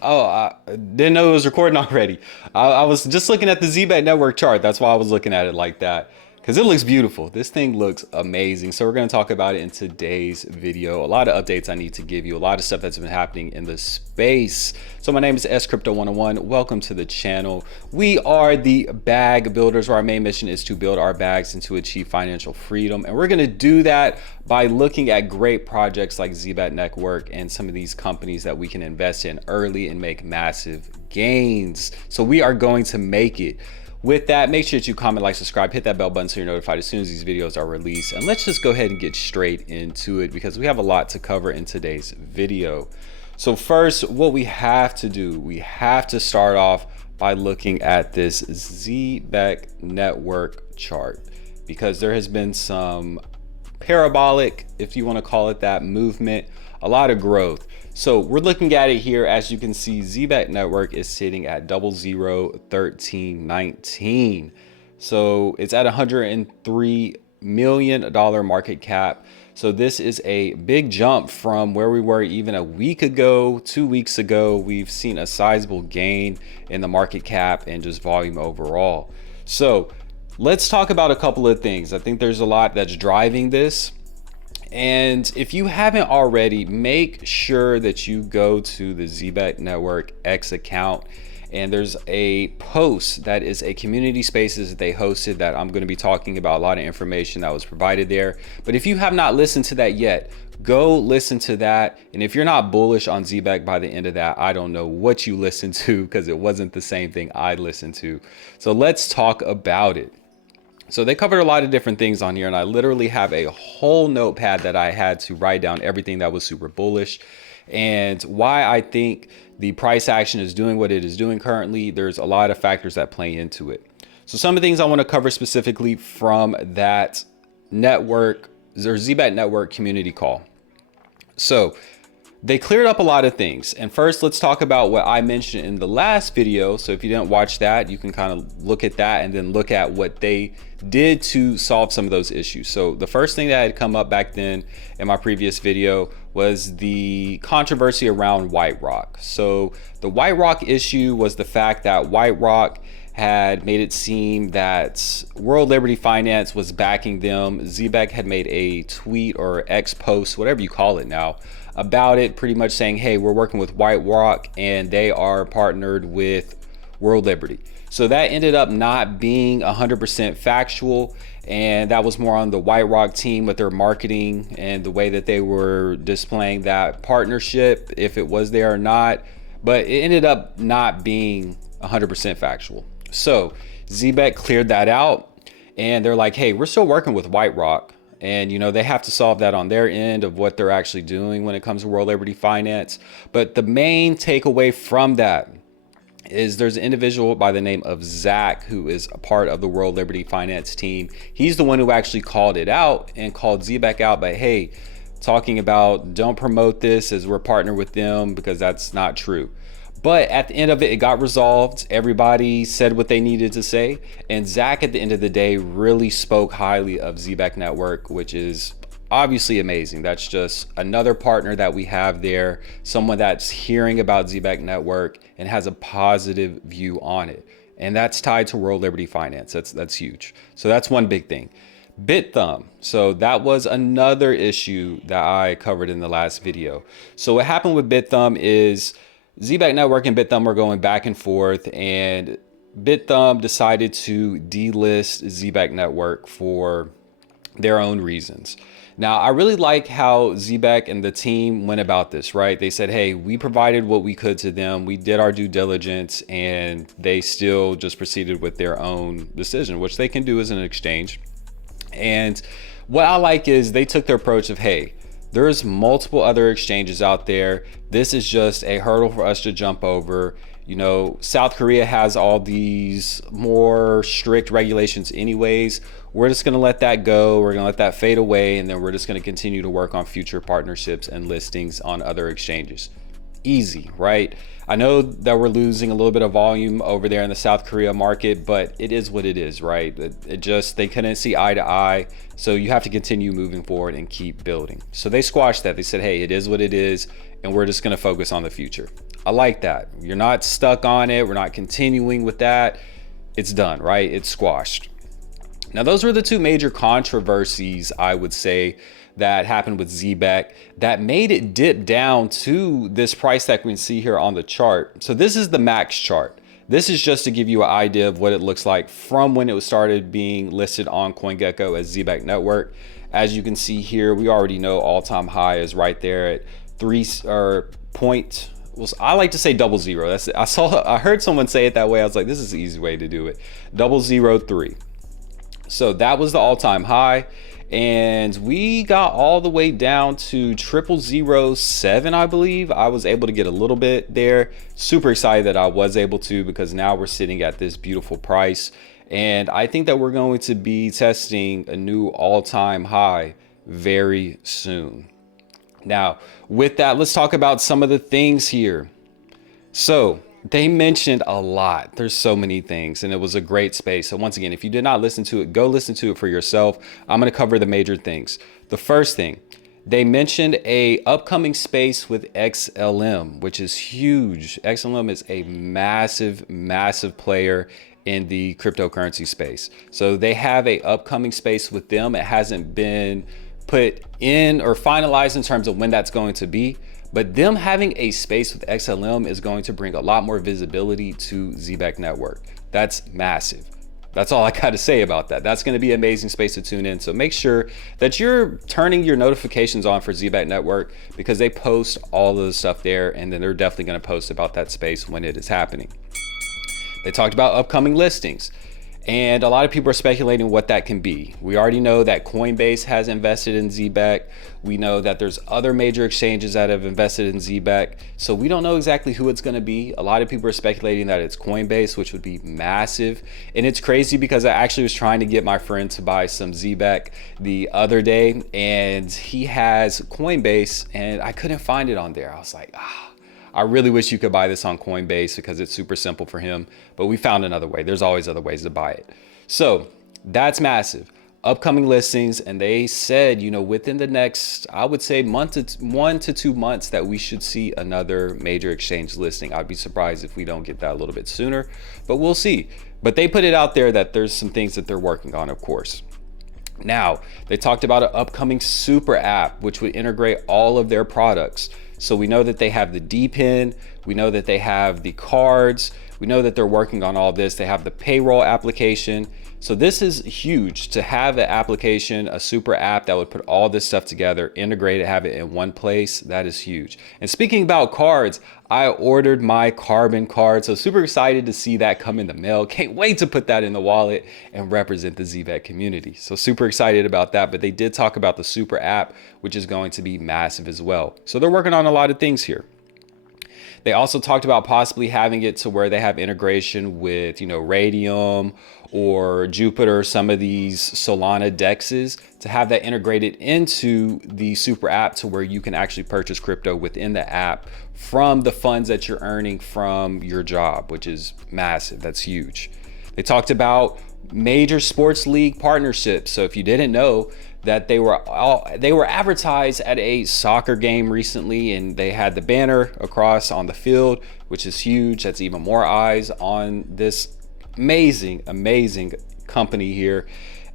Oh, I didn't know it was recording already. I was just looking at the Zebec Network chart. That's why I was looking at it like that. Because it looks beautiful. This thing looks amazing. So we're going to talk about it in today's video. A lot of updates I need to give you. A lot of stuff that's been happening in the space. So my name is S Crypto 101. Welcome to the channel. We are the bag builders, where our main mission is to build our bags and to achieve financial freedom. And we're going to do that by looking at great projects like Zebec Network and some of these companies that we can invest in early and make massive gains. So we are going to make it. With that, make sure that you comment, like, subscribe, hit that bell button so you're notified as soon as these videos are released. And let's just go ahead and get straight into it because we have a lot to cover in today's video. So first, what we have to do, we have to start off by looking at this Zebec Network chart, because there has been some parabolic, if you want to call it that, movement, a lot of growth. So we're looking at it here. As you can see, Zebec Network is sitting at 001319. So it's at $103 million market cap. So this is a big jump from where we were even a week ago, 2 weeks ago. We've seen a sizable gain in the market cap and just volume overall. So let's talk about a couple of things. I think there's a lot that's driving this. And if you haven't already, make sure that you go to the Zebec Network X account, and there's a post that is a community spaces that they hosted that I'm going to be talking about, a lot of information that was provided there. But if you have not listened to that yet, go listen to that. And if you're not bullish on Zebec by the end of that, I don't know what you listened to, because it wasn't the same thing I listened to. So let's talk about it. So they covered a lot of different things on here, and I literally have a whole notepad that I had to write down everything that was super bullish and why I think the price action is doing what it is doing currently. There's a lot of factors that play into it. So some of the things I want to cover specifically from that network or Zebec Network community call. So they cleared up a lot of things. And first, let's talk about what I mentioned in the last video. So if you didn't watch that, you can kind of look at that and then look at what they did to solve some of those issues. So the first thing that had come up back then in my previous video was the controversy around White Rock. So the White Rock issue was the fact that White Rock had made it seem that World Liberty Finance was backing them. Zebec had made a tweet or X post, whatever you call it now, about it, pretty much saying, hey, we're working with White Rock and they are partnered with World Liberty. So that ended up not being 100% factual, and that was more on the White Rock team with their marketing and the way that they were displaying that partnership, if it was there or not. But it ended up not being 100% factual. So Zebec cleared that out, and they're like, hey, we're still working with White Rock. And, you know, they have to solve that on their end of what they're actually doing when it comes to World Liberty Finance. But the main takeaway from that is there's an individual by the name of Zach, who is a part of the World Liberty Finance team. He's the one who actually called it out and called Zebec out, but hey, talking about don't promote this as we're partnered with them, because that's not true. But at the end of it, it got resolved. Everybody said what they needed to say. And Zach, at the end of the day, really spoke highly of Zebec Network, which is obviously amazing. That's just another partner that we have there, someone that's hearing about Zebec Network and has a positive view on it. And that's tied to World Liberty Finance. That's huge. So that's one big thing. BitThumb. So that was another issue that I covered in the last video. So what happened with BitThumb is Zebec Network and BitThumb were going back and forth, and BitThumb decided to delist Zebec Network for their own reasons. Now, I really like how Zebec and the team went about this, right? They said, hey, we provided what we could to them. We did our due diligence, and they still just proceeded with their own decision, which they can do as an exchange. And what I like is they took the approach of, hey, there's multiple other exchanges out there. This is just a hurdle for us to jump over. You know, South Korea has all these more strict regulations anyways. We're just going to let that go. We're going to let that fade away. And then we're just going to continue to work on future partnerships and listings on other exchanges. Easy, right? I know that we're losing a little bit of volume over there in the South Korea market, but it is what it is, right? It just, they couldn't see eye to eye. So you have to continue moving forward and keep building. So they squashed that. They said, hey, it is what it is, and we're just going to focus on the future. I like that. You're not stuck on it. We're not continuing with that. It's done, right? It's squashed. Now, those were the two major controversies, I would say, that happened with Zebec that made it dip down to this price that we can see here on the chart. So this is the max chart. This is just to give you an idea of what it looks like from when it was started being listed on CoinGecko as Zebec Network. As you can see here, we already know all-time high is right there at I like to say 00. That's it. I heard someone say it that way. I was like, this is the easy way to do it. 003. So that was the all-time high. And we got all the way down to 0007, I believe. I was able to get a little bit there. Super excited that I was able to, because now we're sitting at this beautiful price. And I think that we're going to be testing a new all-time high very soon. Now, with that, let's talk about some of the things here. So they mentioned a lot. There's so many things, and it was a great space. So once again, if you did not listen to it, go listen to it for yourself. I'm going to cover the major things. The first thing, they mentioned a upcoming space with XLM, which is huge. XLM is a massive player in the cryptocurrency space. So they have a upcoming space with them. It hasn't been put in or finalized in terms of when that's going to be. But them having a space with XLM is going to bring a lot more visibility to Zebec Network. That's massive. That's all I got to say about that. That's going to be an amazing space to tune in. So make sure that you're turning your notifications on for Zebec Network, because they post all of the stuff there, and then they're definitely going to post about that space when it is happening. They talked about upcoming listings, and a lot of people are speculating what that can be. We already know that Coinbase has invested in Zebec. We know that there's other major exchanges that have invested in Zebec. So we don't know exactly who it's going to be. A lot of people are speculating that it's Coinbase, which would be massive. And it's crazy because I actually was trying to get my friend to buy some Zebec the other day, and he has Coinbase and I couldn't find it on there. I was like, I really wish you could buy this on Coinbase because it's super simple for him, but we found another way. There's always other ways to buy it. So that's massive. Upcoming listings, and they said, within the next, I would say 1 to 2 months, that we should see another major exchange listing. I'd be surprised if we don't get that a little bit sooner, but we'll see. But they put it out there that there's some things that they're working on, of course. Now, they talked about an upcoming super app, which would integrate all of their products. So we know that they have the DPIN, we know that they have the cards, we know that they're working on all this. They have the payroll application. So this is huge to have an application, a super app that would put all this stuff together, integrate it, have it in one place. That is huge. And speaking about cards, I ordered my carbon card. So super excited to see that come in the mail. Can't wait to put that in the wallet and represent the Zebec community. So super excited about that. But they did talk about the super app, which is going to be massive as well. So they're working on a lot of things here. They also talked about possibly having it to where they have integration with, Radium or Jupiter, some of these Solana dexes, to have that integrated into the super app to where you can actually purchase crypto within the app from the funds that you're earning from your job, which is massive. That's huge. They talked about major sports league partnerships. So if you didn't know, that they were advertised at a soccer game recently, and they had the banner across on the field, which is huge. That's even more eyes on this amazing company here.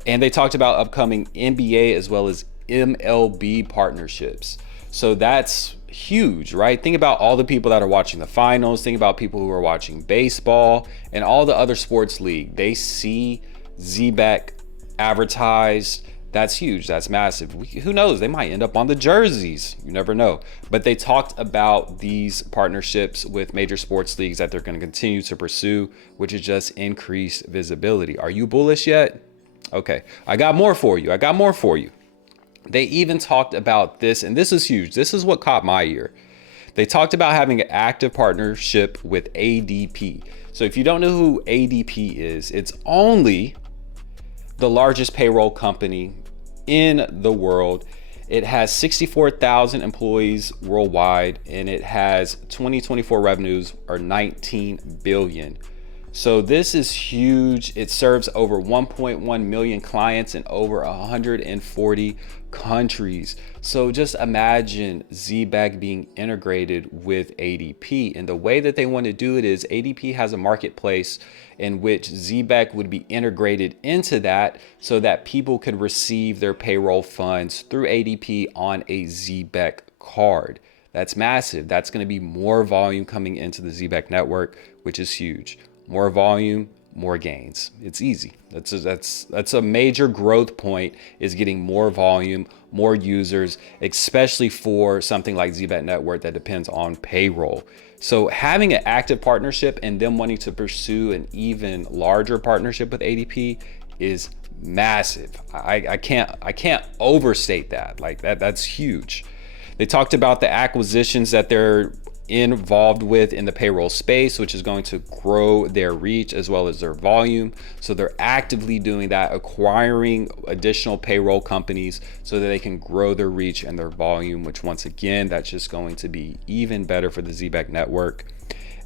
And they talked about upcoming NBA as well as MLB partnerships. So that's huge, right? Think about all the people that are watching the finals. Think about people who are watching baseball and all the other sports league. They see Zebec advertised. That's huge. That's massive. Who knows? They might end up on the jerseys. You never know. But they talked about these partnerships with major sports leagues that they're going to continue to pursue, which is just increased visibility. Are you bullish yet? Okay, I got more for you. They even talked about this, and this is huge. This is what caught my ear. They talked about having an active partnership with ADP. So if you don't know who ADP is, it's only the largest payroll company in the world. It has 64,000 employees worldwide, and it has 2024 revenues are 19 billion. So this is huge. It serves over 1.1 million clients in over 140 countries. So just imagine Zebec being integrated with ADP. And the way that they want to do it is ADP has a marketplace in which Zebec would be integrated into that so that people could receive their payroll funds through ADP on a Zebec card. That's massive. That's going to be more volume coming into the Zebec network, which is huge. More volume, more gains. It's easy. That's a major growth point, is getting more volume, more users, especially for something like Zebec Network that depends on payroll. So having an active partnership and them wanting to pursue an even larger partnership with ADP is massive. I can't overstate that. Like that's huge. They talked about the acquisitions that they're involved with in the payroll space, which is going to grow their reach as well as their volume. So they're actively doing that, acquiring additional payroll companies so that they can grow their reach and their volume, which once again, that's just going to be even better for the Zebec network.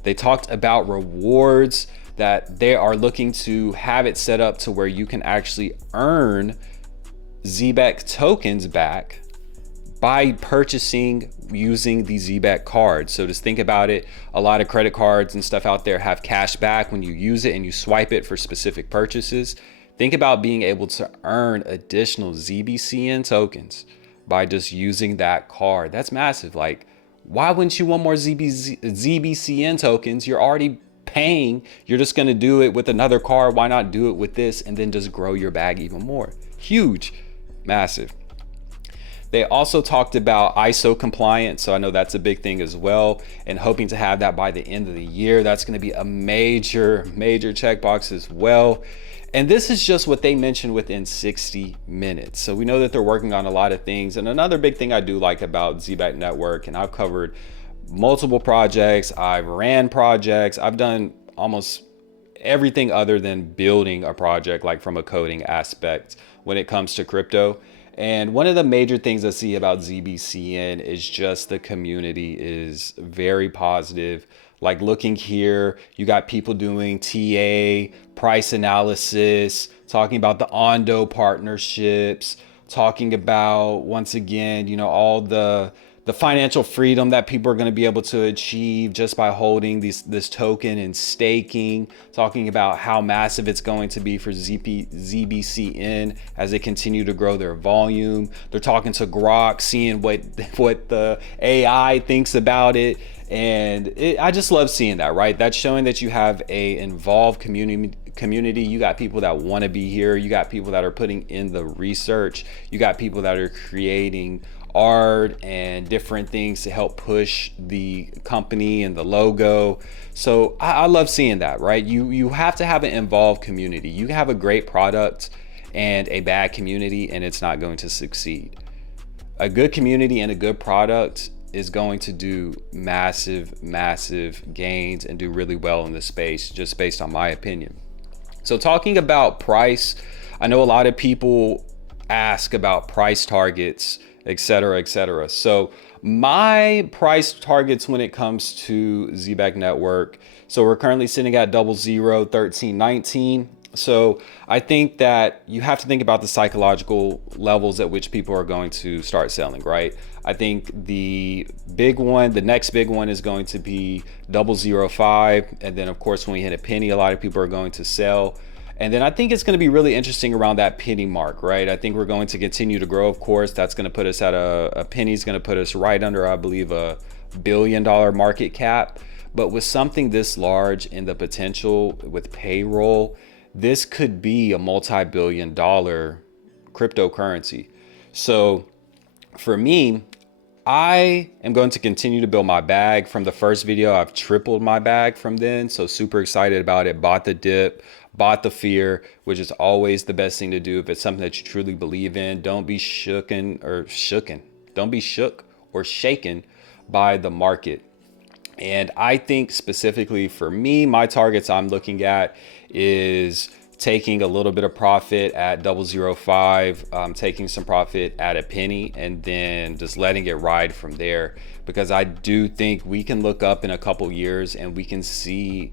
They talked about rewards, that they are looking to have it set up to where you can actually earn Zebec tokens back by purchasing using the Zebec card. So just think about it. A lot of credit cards and stuff out there have cash back when you use it and you swipe it for specific purchases. Think about being able to earn additional ZBCN tokens by just using that card. That's massive. Like, why wouldn't you want more ZBCN tokens? You're already paying. You're just going to do it with another card. Why not do it with this and then just grow your bag even more? Huge, massive. They also talked about ISO compliance. So I know that's a big thing as well, and hoping to have that by the end of the year. That's going to be a major checkbox as well. And this is just what they mentioned within 60 minutes. So we know that they're working on a lot of things. And another big thing I do like about Zebec Network, and I've covered multiple projects, I've ran projects, I've done almost everything other than building a project, like from a coding aspect when it comes to crypto. And one of the major things I see about ZBCN is just the community is very positive. Like looking here, you got people doing TA, price analysis, talking about the Ondo partnerships, talking about, once again, you know, all the financial freedom that people are going to be able to achieve just by holding this token and staking, talking about how massive it's going to be for ZBCN as they continue to grow their volume. They're talking to Grok, seeing what the AI thinks about it. And I just love seeing that, right? That's showing that you have a involved community. You got people that want to be here. You got people that are putting in the research. You got people that are creating art and different things to help push the company and the logo. So I love seeing that, right? You have to have an involved community. You have a great product and a bad community, and it's not going to succeed. A good community and a good product is going to do massive gains and do really well in this space, just based on my opinion. So talking about price, I know a lot of people ask about price targets, etc. So my price targets when it comes to Zebec Network, so we're currently sitting at 001319. So I think that you have to think about the psychological levels at which people are going to start selling, right? I think the next big one is going to be 005. And then of course, when we hit a penny, a lot of people are going to sell. And then I think it's going to be really interesting around that penny mark, right? I think we're going to continue to grow, of course. That's going to put us at a penny is going to put us right under, I believe, $1 billion market cap. But with something this large in the potential with payroll, this could be a multi-billion-dollar cryptocurrency. So for me, I am going to continue to build my bag. From the first video, I've tripled my bag from then. So super excited about it. Bought the dip, bought the fear, which is always the best thing to do if it's something that you truly believe in. Don't be Don't be shook or shaken by the market. And I think specifically for me, my targets I'm looking at is taking a little bit of profit at 0.005, taking some profit at a penny, and then just letting it ride from there. Because I do think we can look up in a couple years and we can see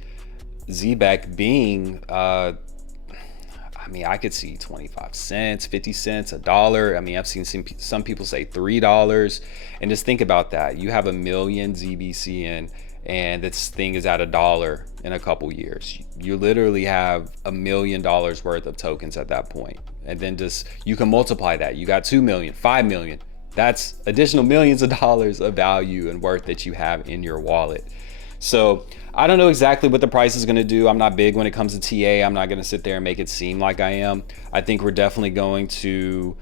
Zebec being, I mean, I could see 25 cents, 50 cents, $1. I mean, I've seen some people say $3. And just think about that. You have 1 million ZBCN and this thing is at $1 in a couple years. You literally have $1 million worth of tokens at that point. And then just, you can multiply that. You got 2 million, 5 million. That's additional millions of dollars of value and worth that you have in your wallet. So I don't know exactly what the price is going to do. I'm not big when it comes to TA. I'm not going to sit there and make it seem like I am. I think we're definitely going to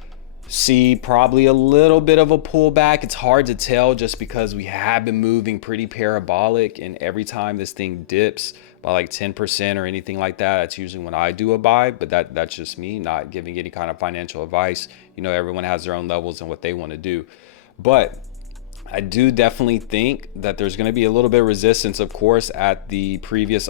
see probably a little bit of a pullback. It's hard to tell just because we have been moving pretty parabolic, and every time this thing dips by like 10% or anything like that, that's usually when I do a buy. But that's just me, not giving any kind of financial advice. You know, everyone has their own levels and what they want to do. But I do definitely think that there's going to be a little bit of resistance, of course, at the previous,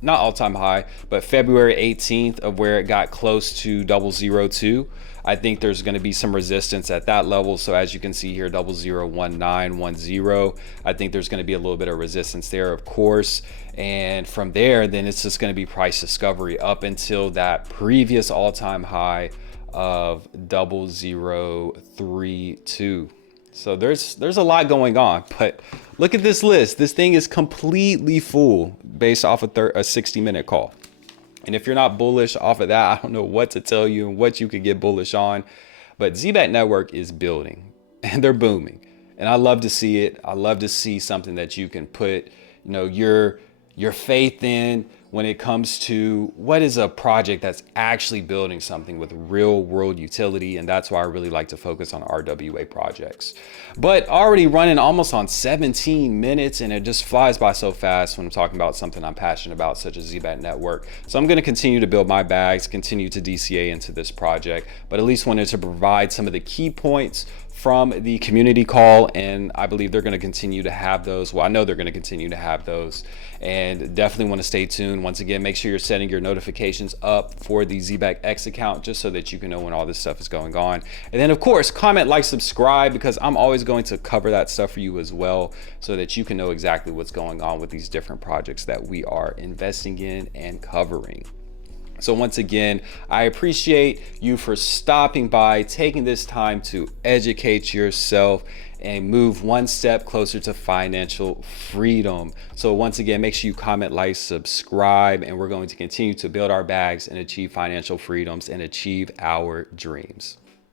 not all-time high, but February 18th of where it got close to 0.002. I think there's going to be some resistance at that level. So as you can see here, 0.01910, I think there's going to be a little bit of resistance there, of course. And from there, then it's just going to be price discovery up until that previous all-time high of 0.032. So there's a lot going on, but look at this list. This thing is completely full based off of a 60-minute call. And if you're not bullish off of that, I don't know what to tell you and what you could get bullish on. But Zebec Network is building and they're booming. And I love to see it. I love to see something that you can put, you know, your faith in when it comes to what is a project that's actually building something with real world utility. And that's why I really like to focus on RWA projects. But already running almost on 17 minutes, and it just flies by so fast when I'm talking about something I'm passionate about, such as Zebec Network. So I'm going to continue to build my bags, continue to DCA into this project, but at least wanted to provide some of the key points from the community call, and I believe they're going to continue to have those. Well, I know they're going to continue to have those, and definitely want to stay tuned. Once again, make sure you're setting your notifications up for the Zebec X account just so that you can know when all this stuff is going on. And then of course, comment, like, subscribe, because I'm always going to cover that stuff for you as well, so that you can know exactly what's going on with these different projects that we are investing in and covering. So once again, I appreciate you for stopping by, taking this time to educate yourself and move one step closer to financial freedom. So once again, make sure you comment, like, subscribe, and we're going to continue to build our bags and achieve financial freedoms and achieve our dreams.